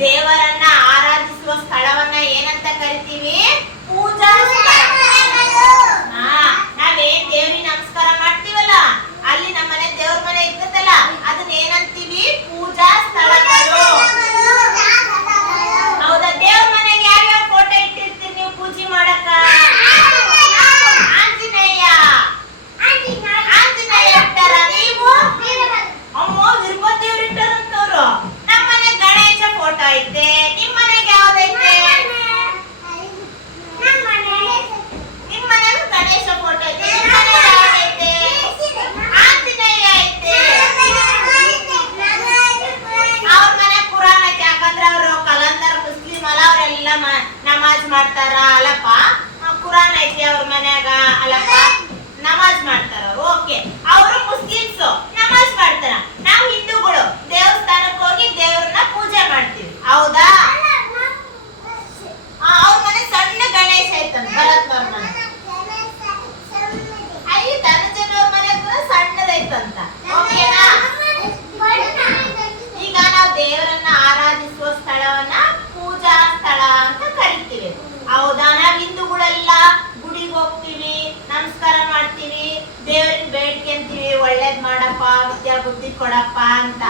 ದೇವರನ್ನ ಆರಾಧಿಸುವ ಸ್ಥಳವನ್ನ ಏನಂತ ಕರಿತೀವಿ? ಪೂಜಾ ಸ್ಥಳ. ನಾವೇನ್ ದೇವ್ರಿಗೆ ನಮಸ್ಕಾರ ಮಾಡ್ತೀವಲ್ಲ, ಅಲ್ಲಿ ನಮ್ಮನೆ ದೇವ್ರ ಮನೆ ಇರ್ತದಲ್ಲ, ಅದನ್ನ ಏನಂತೀವಿ? ಪೂಜಾ ಸ್ಥಳಗಳು. ಹೌದಾ? ದೇವ್ರ ಮನೆಗೆ ಯಾವ್ಯಾವ ಫೋಟೋ ಇಟ್ಟಿರ್ತೀರಿ ನೀವು ಪೂಜೆ ಮಾಡಕ? ಆಂಜನೇಯ ಇಟ್ಟಾರ. ನೀವು ಅಮ್ಮ ವಿರ್ಬೋದ್ ದೇವ್ರ ಇಟ್ಟಾರಂತವ್ರು. ನಮ್ಮನೆ ಗಣೇಶ ಫೋಟೋ ಐತೆ. ನಿಮ್ ಮನೆಗೆ ಯಾವ್ದೈತೆ? ನಿಮ್ ಮನೆಗೂ ಗಣೇಶ ಫೋಟೋ ಐತೆ. ನಿಮ್ ಮನೆಗೆ ಯಾವ್ದೈತೆ? ಆಂಜನೇಯ ಐತೆ. ಅವ್ರ ಮನೆ ಕುರಾನ್ ಐತೆ. ಯಾಕಂದ್ರೆ ಅವರು ಕಲಂದರ್ ಮುಸ್ಲಿಂ ಅಲ್ಲ, ಅವ್ರೆಲ್ಲ ನಮಾಜ್ ಮಾಡ್ತಾರ ಅಲ್ಲಪ್ಪ. ಕುರಾನ್ ಐತಿ ಅವ್ರ ಮನ್ಯಾಗ ಅಲ್ಲಪ್ಪ, ನಮಾಜ್ ಮಾಡ್ತಾರ ಅವ್ರು. ಓಕೆ, ಅವರು ಮುಸ್ಲಿಮ್ಸ್ ನಮಾಜ್ ಮಾಡ್ತಾರ. ನಾವು ಹಿಂದೂಗಳು ದೇವಸ್ಥಾನಕ್ಕೆ ಹೋಗಿ ದೇವ್ರನ್ನ ಪೂಜೆ ಮಾಡ್ತೀವಿ. ಹೌದಾ? ಅವ್ರ ಮನೆ ಸಣ್ಣ ಗಣೇಶ ಐತಂತ. ಭರತ್ ಅವ್ರ ಮನೆ ಧನಂಜಯನವ್ರ ಮನೆ ಕೂಡ ಸಣ್ಣದೈತಂತ. ಓಕೆನಾ? ಈಗ ನಾವು ದೇವರನ್ನ ಆರಾಧಿಸುವ ಸ್ಥಳವನ್ನ ಪೂಜಾ ಸ್ಥಳ ಅಂತ ಕರಿತೀವಿ. ಹೌದಾ? ನಾವ್ ಹಿಂದೂಗಳೆಲ್ಲ ಗುಡಿಗೆ ಹೋಗ್ತೀವಿ, ನಮಸ್ಕಾರ ಮಾಡ್ತೀವಿ, ದೇವರಿಗೆ ಬೇಡ್ಕೊಂತೀವಿ, ಒಳ್ಳೇದ್ ಮಾಡಪ್ಪ, ವಿದ್ಯಾ ಬುದ್ಧಿ ಕೊಡಪ್ಪ ಅಂತ.